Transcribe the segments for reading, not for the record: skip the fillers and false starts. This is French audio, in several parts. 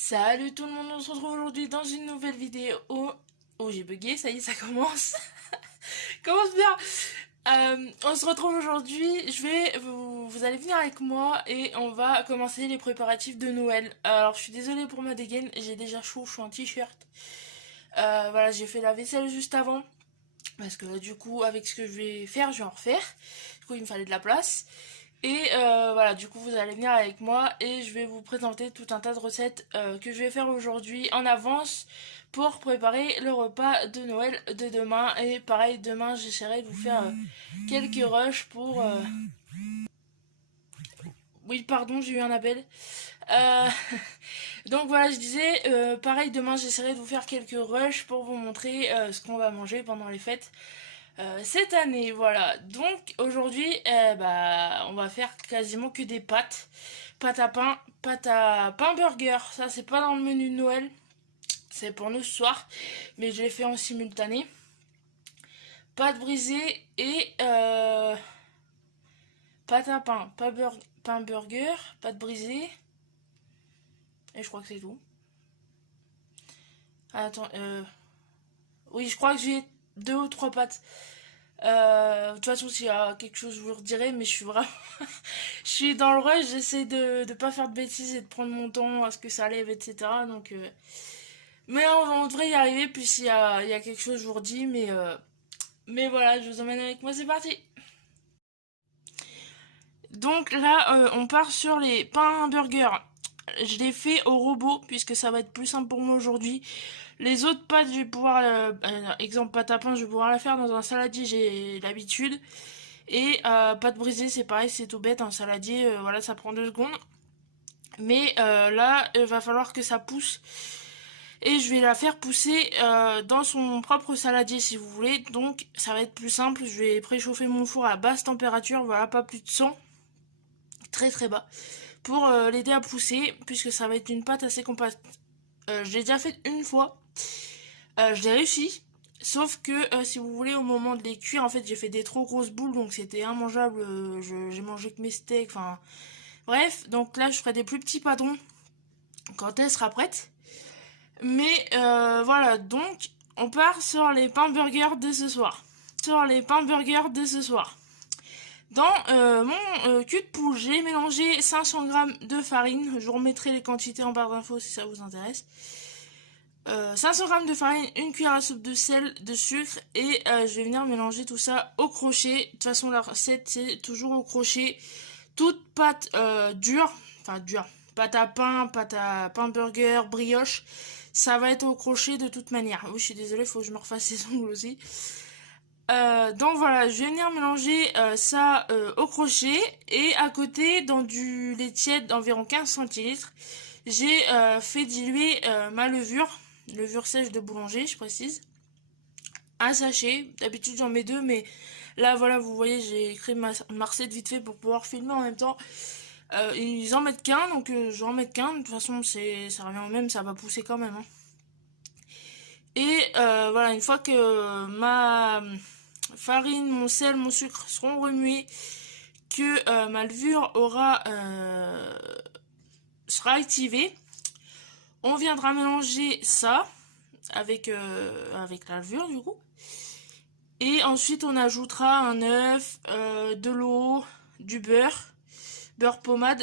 Salut tout le monde, on se retrouve aujourd'hui dans une nouvelle vidéo. Oh, j'ai bugué, ça y est, ça commence. Commence bien. On se retrouve aujourd'hui, vous allez venir avec moi et on va commencer les préparatifs de Noël. Alors, je suis désolée pour ma dégaine, j'ai déjà chaud, je suis en t-shirt. Voilà, j'ai fait la vaisselle juste avant. Parce que du coup, avec ce que je vais faire, je vais en refaire. Du coup, il me fallait de la place. Et voilà, du coup, vous allez venir avec moi et je vais vous présenter tout un tas de recettes que je vais faire aujourd'hui en avance pour préparer le repas de Noël de demain. Et pareil, demain, j'essaierai de vous faire quelques rushs pour... Oui, pardon, j'ai eu un appel. Euh, Donc voilà, je disais, pareil, demain, j'essaierai de vous faire quelques rushs pour vous montrer ce qu'on va manger pendant les fêtes. Cette année, voilà. Donc aujourd'hui, on va faire quasiment que des pâtes. Pâtes à pain burger. Ça, c'est pas dans le menu de Noël. C'est pour nous ce soir. Mais je l'ai fait en simultané. Pâtes brisées et pâtes à pain. Pain burger, pâtes brisées. Et je crois que c'est tout. Attends, oui, je crois que j'ai deux ou trois pâtes. De toute façon, s'il y a quelque chose, je vous le redirai, mais je suis vraiment. Je suis dans le rush, j'essaie de pas faire de bêtises et de prendre mon temps à ce que ça lève, etc. Donc, mais on devrait y arriver, puis il y a quelque chose, je vous redis, mais voilà, je vous emmène avec moi, c'est parti! Donc là, on part sur les pains burgers. Je les fais au robot, puisque ça va être plus simple pour moi aujourd'hui. Les autres pâtes, je vais pouvoir, exemple pâte à pain, je vais pouvoir la faire dans un saladier, j'ai l'habitude. Et pâte brisée, c'est pareil, c'est tout bête, un saladier, voilà, ça prend 2 secondes. Mais là, il va falloir que ça pousse. Et je vais la faire pousser dans son propre saladier si vous voulez. Donc ça va être plus simple, je vais préchauffer mon four à basse température, voilà, pas plus de 100, très très bas, pour l'aider à pousser, puisque ça va être une pâte assez compacte. Je l'ai déjà fait une fois, je l'ai réussi. Sauf que si vous voulez, au moment de les cuire, en fait, j'ai fait des trop grosses boules, donc c'était immangeable. J'ai mangé que mes steaks, enfin bref. Donc là, je ferai des plus petits pâtons quand elle sera prête. Mais voilà, donc on part sur les pains burgers de ce soir. Sur les pains burgers de ce soir. Dans mon cul de poule, j'ai mélangé 500 g de farine. Je vous remettrai les quantités en barre d'infos si ça vous intéresse. 500 g de farine, une cuillère à soupe de sel, de sucre et je vais venir mélanger tout ça au crochet. De toute façon, la recette c'est toujours au crochet. Toute pâte dure, enfin dure, pâte à pain burger, brioche, ça va être au crochet de toute manière. Oui, je suis désolée, il faut que je me refasse les ongles aussi. Donc voilà, je vais venir mélanger ça au crochet et à côté, dans du lait tiède d'environ 15 centilitres, j'ai fait diluer ma levure sèche de boulanger, je précise. Un sachet, d'habitude j'en mets 2, mais là voilà, vous voyez, j'ai écrit ma recette vite fait pour pouvoir filmer en même temps. Ils en mettent qu'un, donc je vais en mettre qu'un. De toute façon, ça revient au même, ça va pousser quand même, hein. Et voilà, une fois que ma farine, mon sel, mon sucre seront remués, que ma levure sera activée, on viendra mélanger ça avec la levure du coup. Et ensuite on ajoutera un œuf, de l'eau, du beurre pommade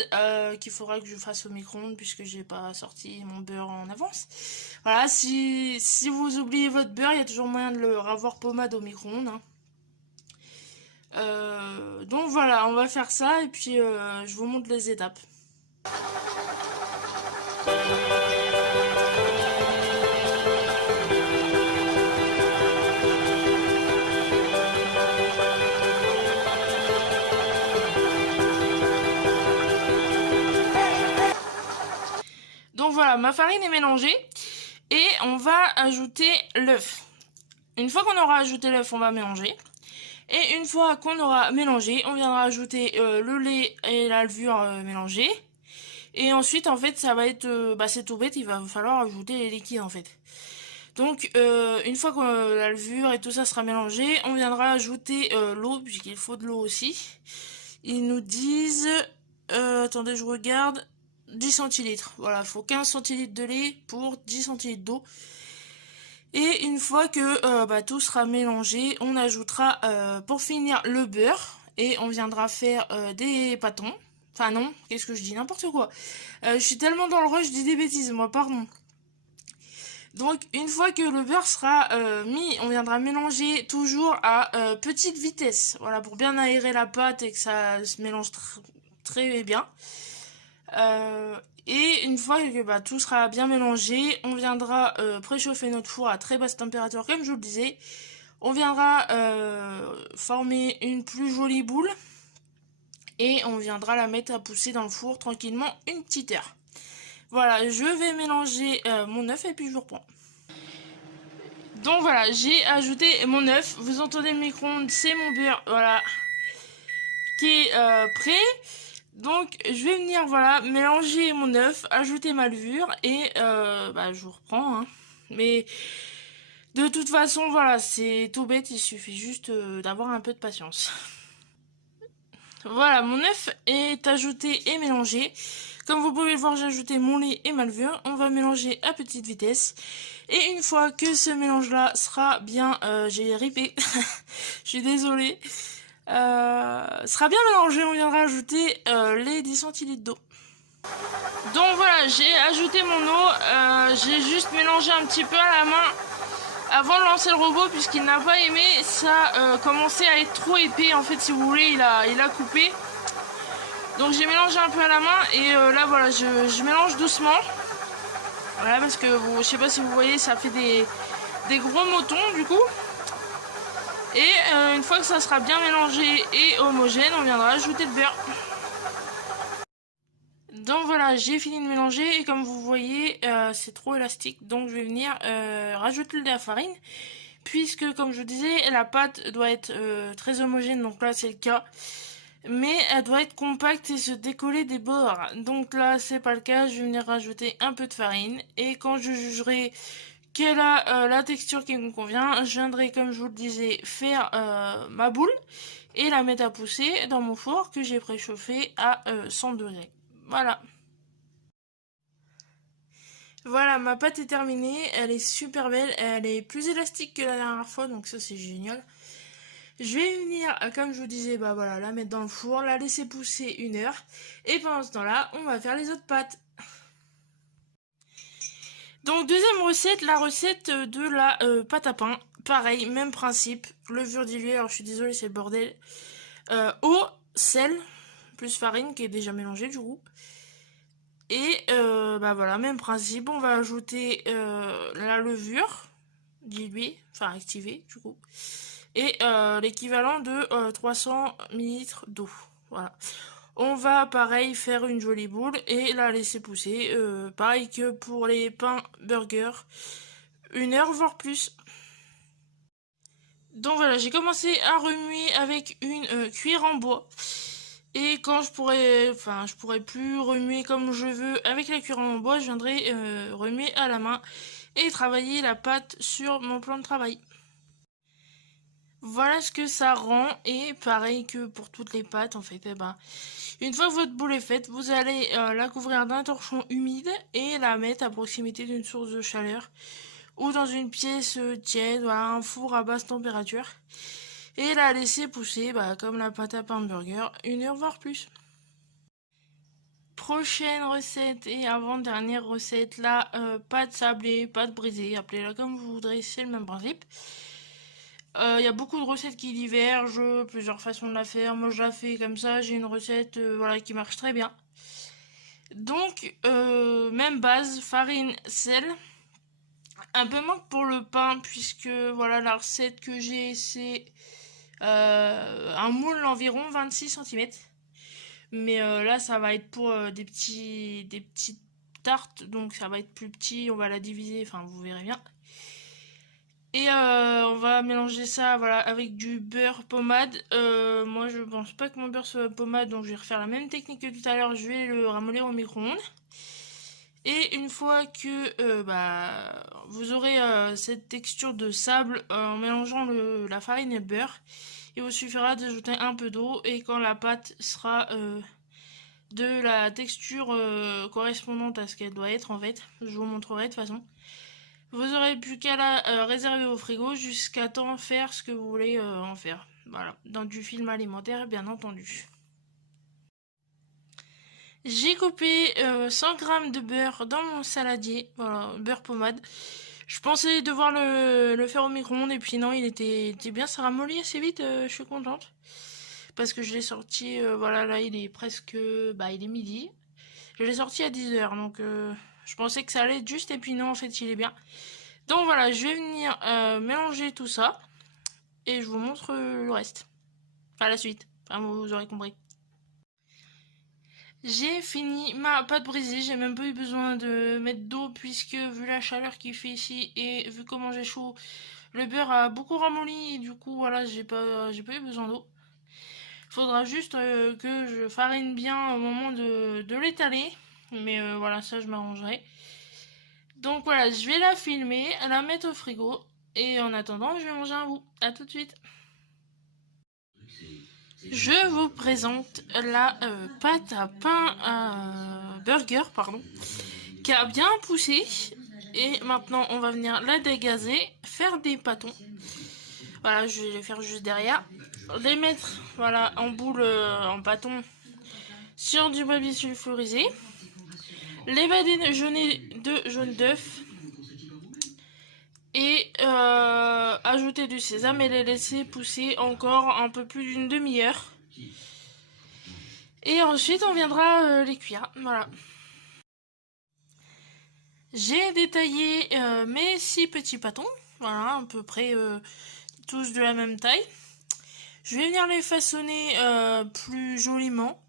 qu'il faudra que je fasse au micro-ondes puisque j'ai pas sorti mon beurre en avance. Voilà, si vous oubliez votre beurre, il y a toujours moyen de le ravoir pommade au micro-ondes, hein. Donc voilà, on va faire ça et puis je vous montre les étapes. Donc voilà, ma farine est mélangée et on va ajouter l'œuf. Une fois qu'on aura ajouté l'œuf, on va mélanger. Et une fois qu'on aura mélangé, on viendra ajouter le lait et la levure mélangée. Et ensuite, en fait, ça va être... c'est tout bête, il va falloir ajouter les liquides, en fait. Donc, une fois que la levure et tout ça sera mélangé, on viendra ajouter l'eau, puisqu'il faut de l'eau aussi. Ils nous disent... attendez, je regarde. 10 centilitres. Voilà, il faut 15 centilitres de lait pour 10 centilitres d'eau. Et une fois que tout sera mélangé, on ajoutera pour finir le beurre et on viendra faire des pâtons. Enfin non, qu'est-ce que je dis? N'importe quoi. Je suis tellement dans le rush, je dis des bêtises, moi, pardon. Donc une fois que le beurre sera mis, on viendra mélanger toujours à petite vitesse. Voilà, pour bien aérer la pâte et que ça se mélange très bien. Euh, et une fois que tout sera bien mélangé, on viendra préchauffer notre four à très basse température, comme je vous le disais. On viendra former une plus jolie boule et on viendra la mettre à pousser dans le four tranquillement une petite heure. Voilà, je vais mélanger mon œuf et puis je vous reprends. Donc voilà, j'ai ajouté mon œuf. Vous entendez le micro-ondes, c'est mon beurre, voilà, qui est prêt. Donc je vais venir voilà mélanger mon œuf, ajouter ma levure et je vous reprends. Hein. Mais de toute façon voilà c'est tout bête, il suffit juste d'avoir un peu de patience. Voilà mon œuf est ajouté et mélangé. Comme vous pouvez le voir j'ai ajouté mon lait et ma levure. On va mélanger à petite vitesse. Et une fois que ce mélange là sera bien, j'ai ripé, je suis désolée. Sera bien mélangé, on viendra ajouter les 10 centilitres d'eau. Donc voilà, j'ai ajouté mon eau, j'ai juste mélangé un petit peu à la main avant de lancer le robot puisqu'il n'a pas aimé, ça commençait à être trop épais en fait si vous voulez, il a coupé. Donc j'ai mélangé un peu à la main et là voilà, je mélange doucement. Voilà parce que je sais pas si vous voyez, ça fait des gros motons du coup. Et une fois que ça sera bien mélangé et homogène, on viendra ajouter le beurre. Donc voilà, j'ai fini de mélanger et comme vous voyez, c'est trop élastique. Donc je vais venir rajouter de la farine. Puisque comme je vous disais, la pâte doit être très homogène, donc là c'est le cas. Mais elle doit être compacte et se décoller des bords. Donc là c'est pas le cas, je vais venir rajouter un peu de farine. Et quand je jugerai qu'elle a la texture qui me convient, je viendrai comme je vous le disais faire ma boule et la mettre à pousser dans mon four que j'ai préchauffé à 100 degrés. Voilà. Voilà, ma pâte est terminée, elle est super belle, elle est plus élastique que la dernière fois, donc ça c'est génial. Je vais venir, comme je vous disais, voilà, la mettre dans le four, la laisser pousser 1 heure, et pendant ce temps-là, on va faire les autres pâtes. Donc deuxième recette, la recette de la pâte à pain. Pareil, même principe, levure diluée, alors je suis désolée, c'est le bordel. Eau, sel, plus farine qui est déjà mélangée du coup. Et voilà, même principe, on va ajouter la levure diluée, enfin activée du coup. Et l'équivalent de 300 ml d'eau. Voilà. On va pareil faire une jolie boule et la laisser pousser. Pareil que pour les pains burgers. 1 heure voire plus. Donc voilà, j'ai commencé à remuer avec une cuillère en bois. Et quand je pourrais plus remuer comme je veux avec la cuillère en bois, je viendrai remuer à la main et travailler la pâte sur mon plan de travail. Voilà ce que ça rend et pareil que pour toutes les pâtes en fait. Une fois que votre boule est faite, vous allez la couvrir d'un torchon humide et la mettre à proximité d'une source de chaleur ou dans une pièce tiède, voilà, un four à basse température et la laisser pousser comme la pâte à pain de burger 1 heure voire plus. Prochaine recette et avant-dernière recette, la pâte sablée, pâte brisée, appelez-la comme vous voudrez, c'est le même principe. Y a beaucoup de recettes qui divergent, plusieurs façons de la faire. Moi je la fais comme ça, j'ai une recette voilà, qui marche très bien. Donc, même base, farine, sel. Un peu manque pour le pain, puisque voilà la recette que j'ai, c'est un moule environ 26 cm. Mais là, ça va être pour des petites tartes, donc ça va être plus petit, on va la diviser, enfin vous verrez bien. Et on va mélanger ça voilà, avec du beurre pommade. Moi je pense pas que mon beurre soit pommade, donc je vais refaire la même technique que tout à l'heure. Je vais le ramollir au micro-ondes. Et une fois que vous aurez cette texture de sable en mélangeant la farine et le beurre, il vous suffira d'ajouter un peu d'eau. Et quand la pâte sera de la texture correspondante à ce qu'elle doit être en fait. Je vous montrerai de toute façon. Vous aurez plus qu'à la réserver au frigo jusqu'à temps faire ce que vous voulez en faire. Voilà, dans du film alimentaire bien entendu. J'ai coupé 100 g de beurre dans mon saladier, voilà, beurre pommade. Je pensais devoir le faire au micro-ondes et puis non, il était bien, ça ramollit assez vite, je suis contente. Parce que je l'ai sorti, voilà, là il est presque, il est midi. Je l'ai sorti à 10h, donc je pensais que ça allait être juste et puis non, en fait il est bien. Donc voilà, je vais venir mélanger tout ça et je vous montre le reste. Enfin la suite, enfin, vous aurez compris. J'ai fini ma pâte brisée, j'ai même pas eu besoin de mettre d'eau puisque vu la chaleur qu'il fait ici et vu comment j'ai chaud, le beurre a beaucoup ramolli et du coup voilà, j'ai pas eu besoin d'eau. Faudra juste que je farine bien au moment de l'étaler, mais voilà, ça je m'arrangerai. Donc voilà, je vais la filmer, la mettre au frigo et en attendant, je vais manger un bout. A tout de suite. Je vous présente la pâte à pain à burger, pardon, qui a bien poussé. Et maintenant, on va venir la dégazer, faire des pâtons. Voilà, je vais les faire juste derrière. Les mettre, voilà, en boule, en pâton, sur du papier sulfurisé. Les badigeonner de jaune d'œuf. Et ajouter du sésame et les laisser pousser encore un peu plus d'une demi-heure. Et ensuite, on viendra les cuire. Voilà. J'ai détaillé mes 6 petits pâtons. Voilà, à peu près tous de la même taille. Je vais venir les façonner plus joliment.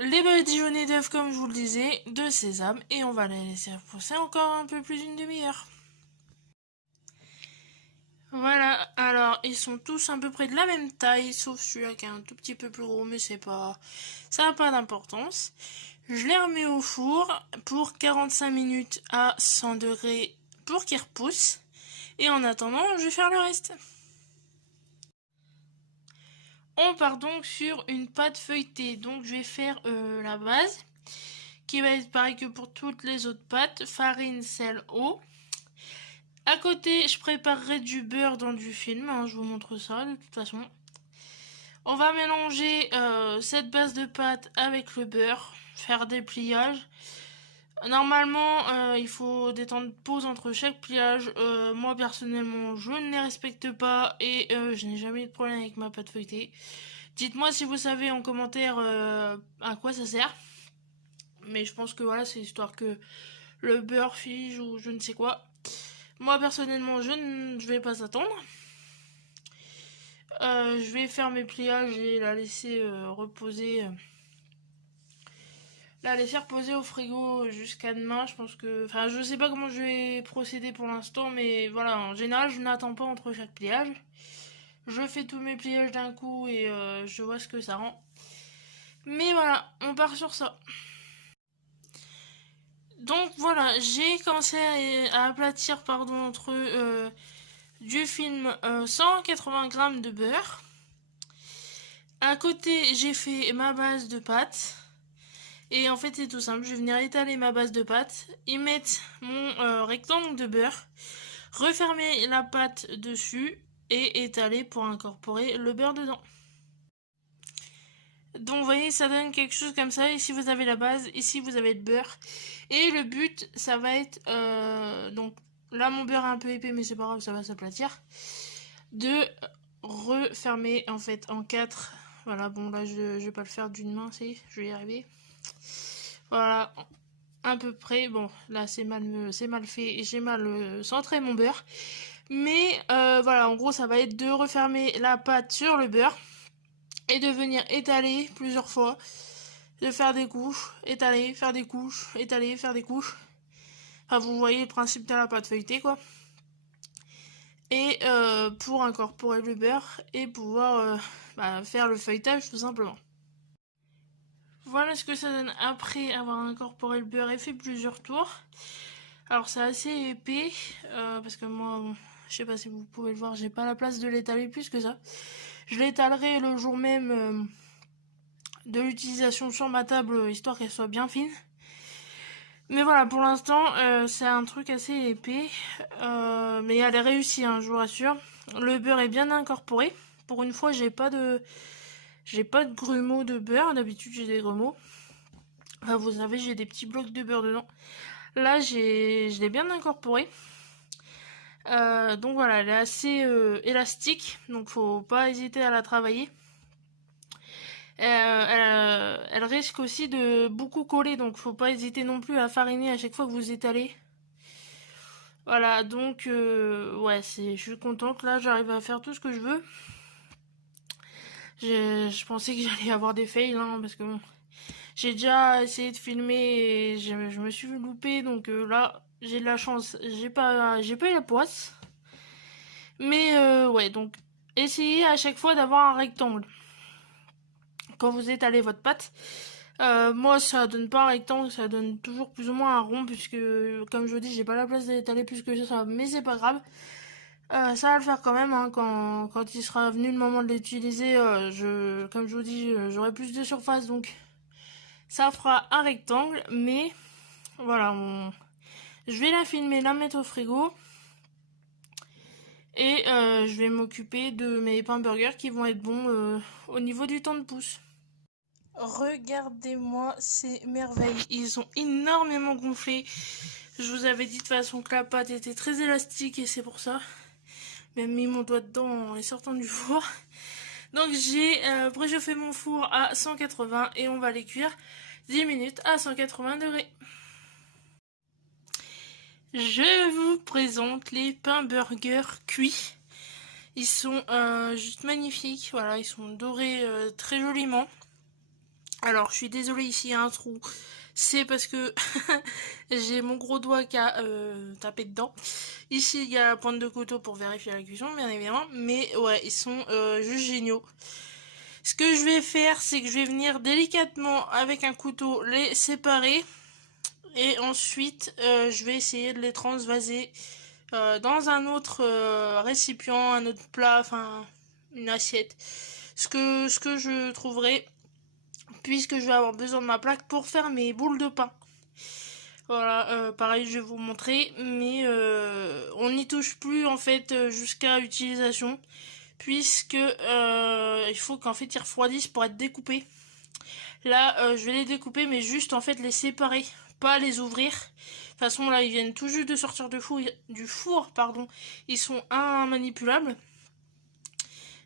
Les badigeonnés d'œufs, comme je vous le disais, de sésame. Et on va les laisser pousser encore un peu plus d'une demi-heure. Voilà, alors ils sont tous à peu près de la même taille, sauf celui-là qui est un tout petit peu plus gros, mais c'est pas, ça n'a pas d'importance. Je les remets au four pour 45 minutes à 100 degrés pour qu'ils repoussent. Et en attendant, je vais faire le reste. On part donc sur une pâte feuilletée. Donc je vais faire la base, qui va être pareil que pour toutes les autres pâtes, farine, sel, eau. À côté, je préparerai du beurre dans du film, hein, je vous montre ça de toute façon. On va mélanger cette base de pâte avec le beurre, faire des pliages. Normalement, il faut des temps de pause entre chaque pliage. Moi, personnellement, je ne les respecte pas et je n'ai jamais eu de problème avec ma pâte feuilletée. Dites-moi si vous savez en commentaire à quoi ça sert. Mais je pense que voilà, c'est histoire que le beurre fige ou je ne sais quoi. Moi personnellement, je ne vais pas attendre. Je vais faire mes pliages et la laisser reposer. La laisser reposer au frigo jusqu'à demain. Je pense que. Enfin, je sais pas comment je vais procéder pour l'instant, mais voilà, en général, je n'attends pas entre chaque pliage. Je fais tous mes pliages d'un coup et je vois ce que ça rend. Mais voilà, on part sur ça. Donc voilà, j'ai commencé à aplatir entre du film 180 g de beurre. À côté, j'ai fait ma base de pâte. Et en fait, c'est tout simple. Je vais venir étaler ma base de pâte, y mettre mon rectangle de beurre, refermer la pâte dessus et étaler pour incorporer le beurre dedans. Donc vous voyez, ça donne quelque chose comme ça. Ici vous avez la base, ici vous avez le beurre. Et le but, ça va être, donc là mon beurre est un peu épais, mais c'est pas grave, ça va s'aplatir. De refermer en fait en 4. Voilà, bon là je vais pas le faire d'une main, je vais y arriver. Voilà, à peu près. Bon, là c'est mal fait et j'ai mal centré mon beurre. Mais voilà, en gros ça va être de refermer la pâte sur le beurre et de venir étaler plusieurs fois, de faire des couches, étaler, faire des couches, étaler, faire des couches. Enfin, vous voyez le principe de la pâte feuilletée, quoi. Et pour incorporer le beurre et pouvoir faire le feuilletage, tout simplement. Voilà ce que ça donne après avoir incorporé le beurre et fait plusieurs tours. Alors, c'est assez épais, parce que moi, bon, je sais pas si vous pouvez le voir, j'ai pas la place de l'étaler plus que ça. Je l'étalerai le jour même de l'utilisation sur ma table, histoire qu'elle soit bien fine. Mais voilà, pour l'instant, c'est un truc assez épais. Mais elle est réussie, hein, je vous rassure. Le beurre est bien incorporé. Pour une fois, j'ai pas de grumeaux de beurre. D'habitude, j'ai des grumeaux. Enfin, vous savez, j'ai des petits blocs de beurre dedans. Là, je l'ai bien incorporé. Donc voilà, elle est assez élastique. Donc, faut pas hésiter à la travailler. Elle risque aussi de beaucoup coller. Donc, faut pas hésiter non plus à fariner à chaque fois que vous étalez. Voilà, donc ouais, je suis contente. Là, j'arrive à faire tout ce que je veux. Je pensais que j'allais avoir des fails, hein, parce que bon, j'ai déjà essayé de filmer et je me suis loupée. Donc là, j'ai de la chance. J'ai pas eu la poisse. Mais ouais, donc essayez à chaque fois d'avoir un rectangle quand vous étalez votre pâte. Moi, ça donne pas un rectangle, ça donne toujours plus ou moins un rond, puisque, comme je vous dis, j'ai pas la place d'étaler plus que ça, mais c'est pas grave. Ça va le faire quand même, hein, quand il sera venu le moment de l'utiliser. Comme je vous dis, j'aurai plus de surface, donc ça fera un rectangle, mais voilà, je vais la filmer, la mettre au frigo, et je vais m'occuper de mes pains burgers qui vont être bons au niveau du temps de pouce. Regardez-moi ces merveilles, ils ont énormément gonflé. Je vous avais dit de toute façon que la pâte était très élastique et c'est pour ça. Même mis mon doigt dedans en les sortant du four. Donc j'ai préchauffé mon four à 180 et on va les cuire 10 minutes à 180 degrés. Je vous présente les pains burgers cuits. Ils sont juste magnifiques, voilà, ils sont dorés très joliment. Alors je suis désolée, ici il y a un trou. C'est parce que j'ai mon gros doigt qui a tapé dedans. Ici, il y a la pointe de couteau pour vérifier la cuisson, bien évidemment. Mais ouais, ils sont juste géniaux. Ce que je vais faire, c'est que je vais venir délicatement avec un couteau les séparer. Et ensuite, je vais essayer de les transvaser dans un autre récipient, un autre plat, enfin une assiette. Ce que je trouverai, puisque je vais avoir besoin de ma plaque pour faire mes boules de pain. Voilà, pareil, je vais vous montrer, mais on n'y touche plus en fait jusqu'à utilisation, puisque il faut qu'en fait ils refroidissent pour être découpés. Là, je vais les découper, mais juste en fait les séparer, pas les ouvrir. De toute façon, là, ils viennent tout juste de sortir du four, pardon. Ils sont immanipulables.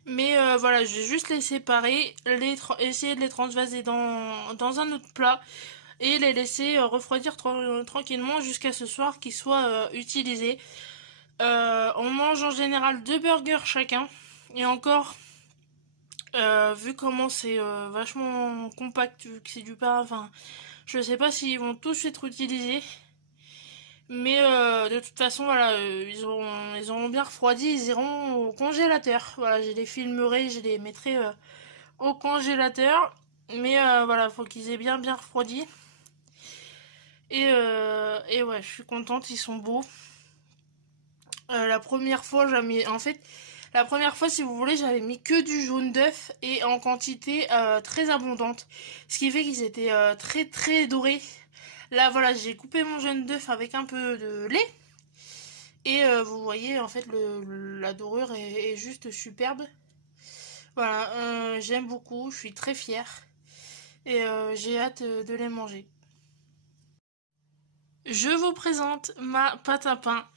Mais voilà, je vais juste les séparer, essayer de les transvaser dans un autre plat et les laisser refroidir tranquillement jusqu'à ce soir qu'ils soient utilisés. On mange en général 2 burgers chacun. Et encore, vu comment c'est vachement compact, vu que c'est du pain, enfin, je sais pas s'ils vont tous être utilisés. Mais de toute façon, voilà, ils auront bien refroidi, ils iront au congélateur. Voilà, je les filmerai, je les mettrai au congélateur. Mais voilà, faut qu'ils aient bien refroidi. Et ouais, je suis contente, ils sont beaux. La première fois, la première fois, si vous voulez, j'avais mis que du jaune d'œuf et en quantité très abondante. Ce qui fait qu'ils étaient très très dorés. Là, voilà, j'ai coupé mon jaune d'œuf avec un peu de lait. Et vous voyez, en fait, la dorure est juste superbe. Voilà, j'aime beaucoup, je suis très fière. Et j'ai hâte de les manger. Je vous présente ma pâte à pain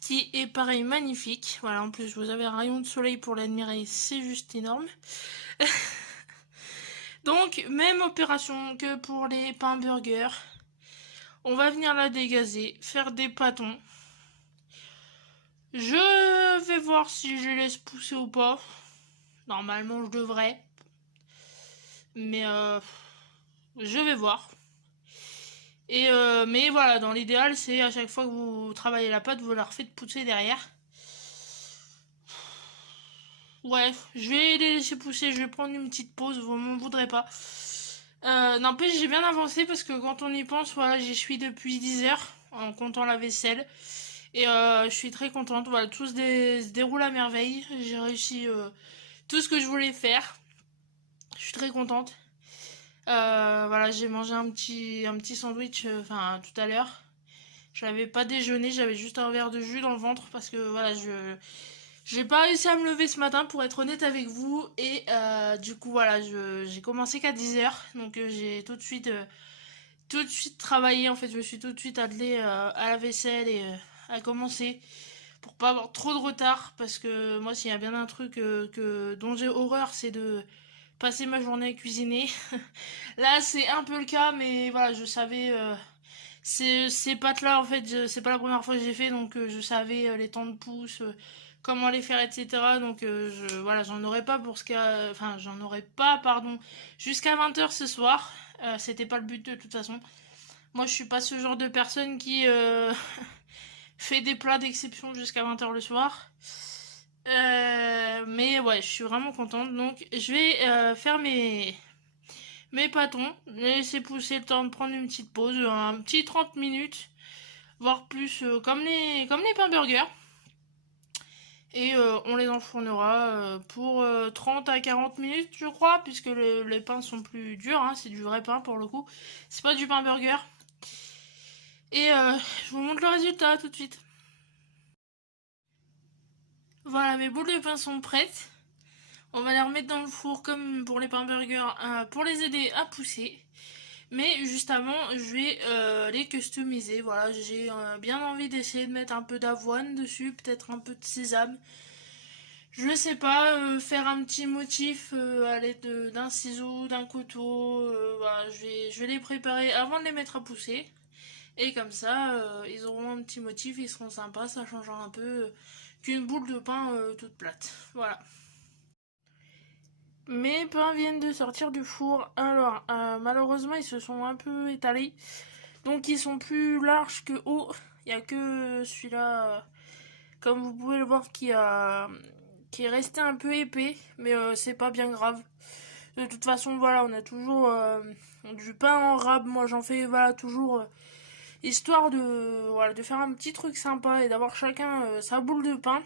qui est pareil magnifique. Voilà, en plus vous avez un rayon de soleil pour l'admirer, c'est juste énorme. Donc, même opération que pour les pains burgers. On va venir la dégazer, faire des pâtons. Je vais voir si je les laisse pousser ou pas. Normalement, je devrais. Mais je vais voir. Et mais voilà, dans l'idéal, c'est à chaque fois que vous travaillez la pâte, vous la refaites pousser derrière. Ouais, je vais les laisser pousser, je vais prendre une petite pause, vous m'en voudrez pas. N'empêche, j'ai bien avancé parce que quand on y pense, voilà, j'y suis depuis 10 heures en comptant la vaisselle. Et je suis très contente, voilà, tout se déroule à merveille. J'ai réussi tout ce que je voulais faire. Je suis très contente. Voilà, j'ai mangé un petit sandwich enfin tout à l'heure. Je n'avais pas déjeuné, j'avais juste un verre de jus dans le ventre parce que voilà, j'ai pas réussi à me lever ce matin pour être honnête avec vous et du coup voilà, j'ai commencé qu'à 10 h donc j'ai tout de suite travaillé en fait, je me suis tout de suite attelée à la vaisselle et à commencer pour pas avoir trop de retard parce que moi s'il y a bien un truc dont j'ai horreur, c'est de passer ma journée à cuisiner. Là, c'est un peu le cas mais voilà, je savais ces pâtes-là, en fait, c'est pas la première fois que j'ai fait, donc je savais les temps de pouce, comment les faire, etc. Donc voilà, j'en aurais pas pour ce cas, enfin, j'en aurais pas, pardon, jusqu'à 20 h ce soir. C'était pas le but de toute façon. Moi, je suis pas ce genre de personne qui fait des plats d'exception jusqu'à 20 h le soir. Mais ouais, je suis vraiment contente. Donc, je vais faire mes pâtons, laisser pousser le temps de prendre une petite pause, un petit 30 minutes, voire plus, comme les pains burgers. Et on les enfournera pour 30 à 40 minutes, je crois, puisque les pains sont plus durs, hein, c'est du vrai pain pour le coup. C'est pas du pain burger. Et je vous montre le résultat tout de suite. Voilà, mes boules de pain sont prêtes. On va les remettre dans le four comme pour les pains burgers pour les aider à pousser. Mais juste avant, je vais les customiser. Voilà, j'ai bien envie d'essayer de mettre un peu d'avoine dessus, peut-être un peu de sésame. Je sais pas, faire un petit motif à l'aide d'un ciseau, d'un couteau. Voilà, je vais les préparer avant de les mettre à pousser. Et comme ça, ils auront un petit motif, ils seront sympas, ça changera un peu qu'une boule de pain toute plate. Voilà. Mes pains viennent de sortir du four. Alors, malheureusement, ils se sont un peu étalés. Donc, ils sont plus larges que hauts. Il n'y a que celui-là, comme vous pouvez le voir, qui est resté un peu épais. Mais c'est pas bien grave. De toute façon, voilà, on a toujours du pain en rab. Moi, j'en fais, voilà, toujours histoire voilà, de faire un petit truc sympa et d'avoir chacun sa boule de pain.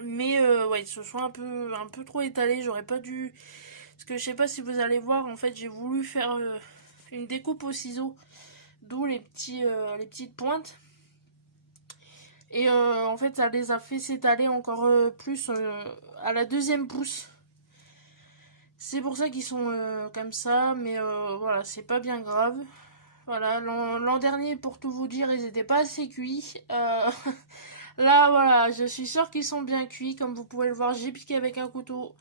Mais ouais, ils se sont un peu trop étalés. J'aurais pas dû. Parce que je sais pas si vous allez voir, en fait, j'ai voulu faire une découpe au ciseau, d'où les petites pointes. Et en fait, ça les a fait s'étaler encore plus à la deuxième pouce. C'est pour ça qu'ils sont comme ça, mais voilà, c'est pas bien grave. Voilà, l'an dernier, pour tout vous dire, ils étaient pas assez cuits. Là, voilà, je suis sûre qu'ils sont bien cuits. Comme vous pouvez le voir, j'ai piqué avec un couteau.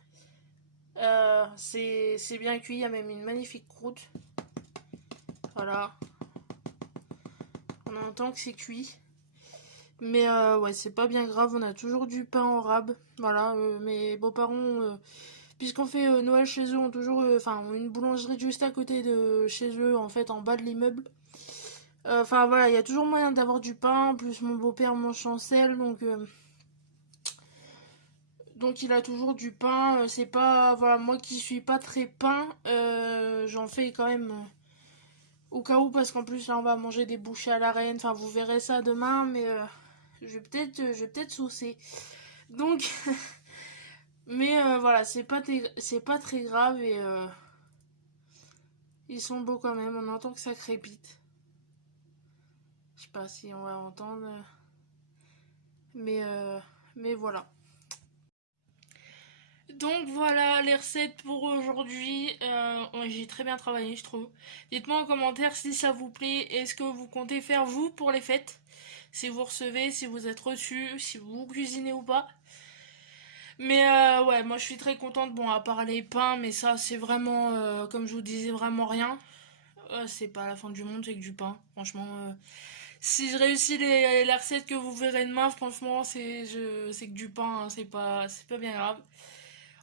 C'est bien cuit, il y a même une magnifique croûte. Voilà, on entend que c'est cuit. Mais ouais, c'est pas bien grave, on a toujours du pain en rab. Voilà, mes beaux-parents, puisqu'on fait Noël chez eux, ont toujours enfin une boulangerie juste à côté de chez eux, en fait, en bas de l'immeuble. Enfin voilà, il y a toujours moyen d'avoir du pain. En plus, mon beau-père mange chancel, donc il a toujours du pain. C'est pas. Voilà, moi qui suis pas très pain, j'en fais quand même au cas où, parce qu'en plus, là, on va manger des bouchées à la reine. Enfin, vous verrez ça demain, mais je vais peut-être saucer. Donc, mais voilà, c'est pas très grave et ils sont beaux quand même. On entend que ça crépite. Je sais pas si on va entendre, mais, euh, mais voilà. Donc voilà les recettes pour aujourd'hui. J'ai très bien travaillé, je trouve. Dites-moi en commentaire si ça vous plaît. Est-ce que vous comptez faire vous pour les fêtes? Si vous recevez, si vous êtes reçu, si vous cuisinez ou pas. Mais ouais, moi je suis très contente. Bon, à part les pains, mais ça c'est vraiment, comme je vous disais, vraiment rien. C'est pas la fin du monde, c'est que du pain. Franchement, si je réussis les recettes que vous verrez demain, franchement, c'est que du pain, hein, c'est pas bien grave.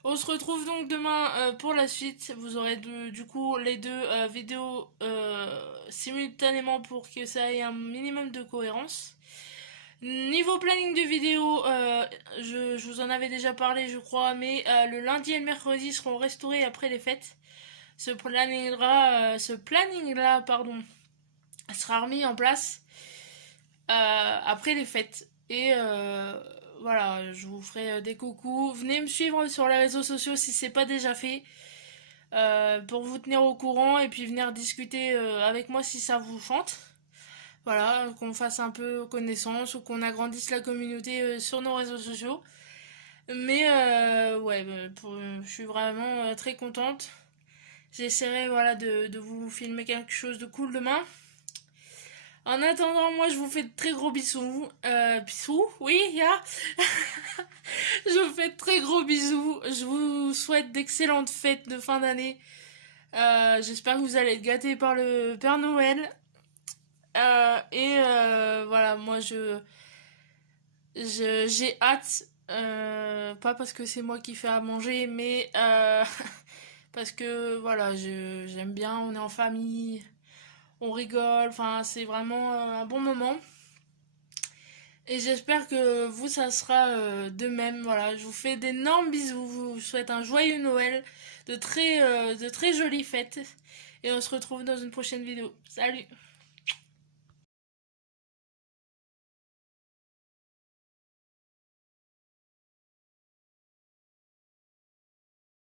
On se retrouve donc demain pour la suite. Vous aurez du coup les deux vidéos simultanément pour que ça ait un minimum de cohérence. Niveau planning de vidéo, je vous en avais déjà parlé je crois, mais le lundi et le mercredi seront restaurés après les fêtes. Ce planning là, pardon, sera remis en place après les fêtes. Et voilà, je vous ferai des coucous. Venez me suivre sur les réseaux sociaux si c'est pas déjà fait. pour vous tenir au courant et puis venir discuter avec moi si ça vous chante. Voilà, qu'on fasse un peu connaissance ou qu'on agrandisse la communauté sur nos réseaux sociaux. Mais ouais, je suis vraiment très contente. J'essaierai voilà, de vous filmer quelque chose de cool demain. En attendant, moi je vous fais de très gros bisous. Bisous, oui, ya. Je vous fais de très gros bisous. Je vous souhaite d'excellentes fêtes de fin d'année. J'espère que vous allez être gâtés par le Père Noël. Voilà, moi j'ai hâte. Pas parce que c'est moi qui fais à manger, mais parce que voilà, j'aime bien, on est en famille, on rigole, enfin c'est vraiment un bon moment. Et j'espère que vous, ça sera de même. Voilà, je vous fais d'énormes bisous, je vous souhaite un joyeux Noël, de très jolies fêtes. Et on se retrouve dans une prochaine vidéo. Salut!